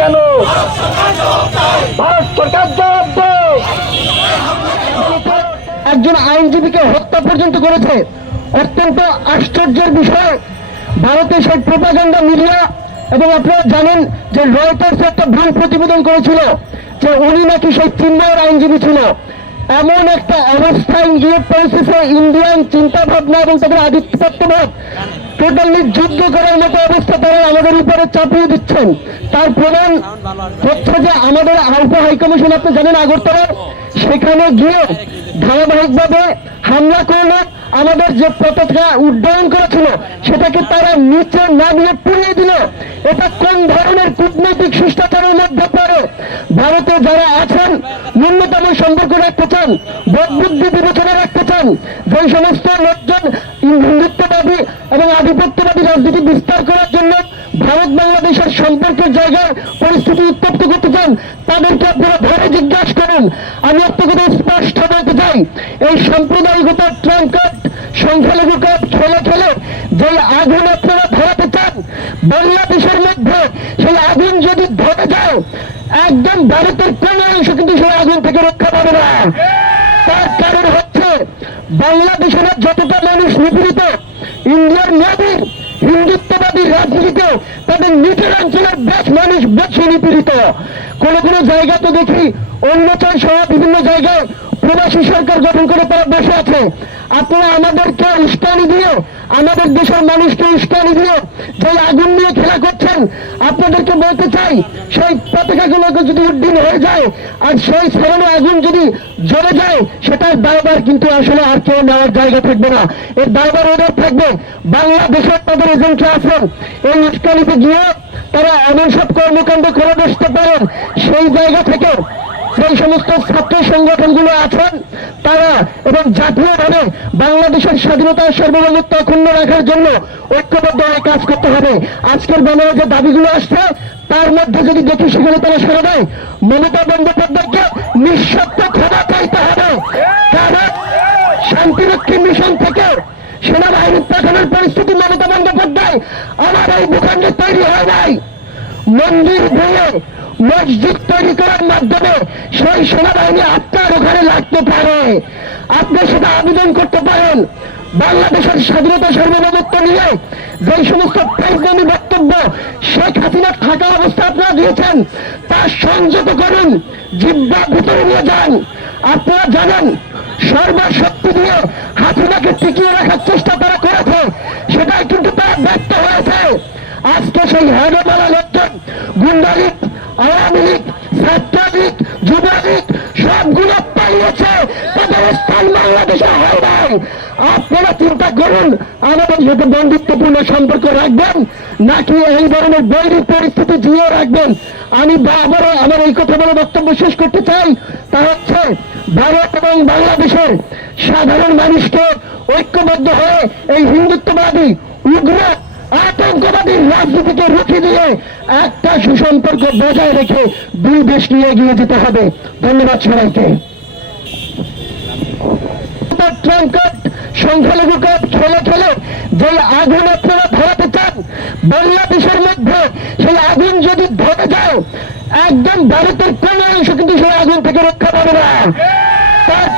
কেন? ভারত সরকার জবাব দেয়। একজন আইনজীবীকে হত্যা পর্যন্ত করেছে। অত্যন্ত আশ্চর্যের বিষয়, ভারতের সেই প্রোপাগান্ডা মিডিয়া এবং আপনারা জানেন যে রয়টার্স একটা ভুল প্রতিবেদন করেছিল যে উনি নাকি সেই চিন্ময়ের আইনজীবী ছিল। এমন একটা অবস্থায় গিয়ে পৌঁছেছে ইন্ডিয়ান চিন্তা ভাবনা এবং তাদের আধিপত্যবাদ টোটালি যুদ্ধ করার মতো অবস্থা তারা আমাদের উপরে চাপিয়ে দিচ্ছেন। তার প্রমাণ হচ্ছে যে আমাদের আলফা হাইকমিশন আপনি জানেন আগরতলা, সেখানে গিয়ে ধারাবাহিকভাবে হামলা করলো। আমাদের যে পতাকা উড্ডয়ন করেছিল সেটাকে তারা নিচে নামিয়ে পুড়িয়ে দিল। এটা কোন ধরনের কূটনৈতিক শিষ্টাচারের মধ্যে পড়ে? ভারতে যারা আছেন ন্যূনতম সম্পর্ক রাখতে চান, বোধবুদ্ধি বিবেচনা রাখতে চান, যে সমস্ত লোকজন হিন্দুত্ববাদী এবং আধিপত্যবাদী রাজনীতি বিস্তার করার জন্য ভারত বাংলাদেশের সম্পর্কের জায়গায় পরিস্থিতি উত্তপ্ত করতে চান, তাদেরকে আপনারা ধরে জিজ্ঞাসা করুন। আমি একটা কথা স্পষ্ট বলতে চাই, এই সাম্প্রদায়িকতার ট্রাম্প কার্ড, সংখ্যালঘু কার্ড খেলে খেলে যে আগুন আপনারা ধরাতে চান বাংলাদেশের মধ্যে, সেই আগুন যদি ধরে যায় একদম ভারতের কোন অংশ কিন্তু সেই আগুন থেকে রক্ষা পাবে না। তার কারণ হচ্ছে বাংলাদেশের যতটা মানুষ নিপীড়িত, ইন্ডিয়ার নদীর হিন্দুত্ববাদী রাজনীতিতে তাদের নিজের অঞ্চলের মানুষ বেশি নিপীড়িত। কোন কোন জায়গা তো দেখি অন্যচল সহ বিভিন্ন জায়গায় প্রবাসী সরকার গঠন করে তারা বসে আছে। আপনারা আমাদেরকে উস্কানি দিয়ে, আমাদের দেশের মানুষকে উস্কানি দিয়ে যে আগুন নিয়ে খেলা করছেন, আপনাদেরকে বলতে চাই সেই পতাকাগুলোকে যদি উড্ডীন হয়ে যায় আর সেই স্মরণে আগুন যদি জ্বলে যায়, সেটার দায়ভার কিন্তু আসলে আর কেউ নেওয়ার জায়গা থাকবে না। এর দায়ভার ওদের থাকবে বাংলাদেশের তাদের এজেন্টরা আছেন। এই উস্কানিতে গিয়ে তারা এমন সব কর্মকাণ্ড করে বসতে পারেন। সেই জায়গা থেকে সেই সমস্ত ছাত্র সংগঠনগুলো আছেন তারা এবং জাতীয়ভাবে বাংলাদেশের স্বাধীনতা সার্বভৌমত্ব অক্ষুণ্ণ রাখার জন্য ঐক্যবদ্ধ হয়ে কাজ করতে হবে। আজকের বাংলার যে দাবিগুলো আসছে তার মধ্যে যদি দেখি সেখানে তারা সাড়া দেয়, মমতা বন্দ্যোপাধ্যায়কে নিঃশর্ত ক্ষমা চাইতে হবে। কারণ শান্তিরক্ষী মিশন থেকে সেনাবাহিনী পাঠানোর পরিস্থিতি মমতা বন্দ্যোপাধ্যায় আমার এই ভূখণ্ডে তৈরি হয় নাই। মন্দির ভেঙে মসজিদ তৈরি করার মাধ্যমে সেই সেনাবাহিনী আপনার ওখানে লাগতে পারে, আপনি সেটা আবেদন করতে পারেন। বাংলাদেশের স্বাধীনতা সার্বভৌমত্ব নিয়ে যে সমস্ত ফেসবুক বক্তব্য শেখ হাসিনা থাকা অবস্থা আপনারা দিয়েছেন তা সংযত করুন, জিব্বা ভিতরে নিয়ে যান। আপনারা জানেন সর্বশক্তি দিয়ে হাসিনাকে টিকিয়ে রাখার চেষ্টা তারা করেছে, সেটাই কিন্তু তারা ব্যর্থ হয়েছে। আজকে সেই হেডমালা লোকজন গুন্ডালীগ, আওয়ামী লীগ, ছাত্রলীগ, যুবলীগ সবগুলো পালিয়েছে, তাদের স্থান বাংলাদেশে হয় নাই। আপনারা চিন্তা করুন আমাদের সাথে বন্ধুত্বপূর্ণ সম্পর্ক রাখবেন নাকি এই ধরনের বৈরী পরিস্থিতি জিয়ে রাখবেন। আমি আবারও আমার এই কথা বলে বক্তব্য শেষ করতে চাই, তা হচ্ছে ভারত এবং বাংলাদেশের সাধারণ মানুষকে ঐক্যবদ্ধ হয়ে এই হিন্দুত্ববাদী উগ্র আতঙ্কবাদী রাজনীতিকে রুখে দিয়ে একটা সুসম্পর্ক বজায় রেখে দুই দেশ নিয়ে এগিয়ে যেতে হবে। ধন্যবাদ সবাইকে। ট্রাম্প কার্ড, সংখ্যালঘু কার্ড খেলে খেলে যে আগুন আপনারা ধরাতে চান বাংলাদেশের মধ্যে, সেই আগুন যদি ধরে যায় একদম ভারতের কোন অংশ কিন্তু সেই আগুন থেকে রক্ষা পাবে না। তার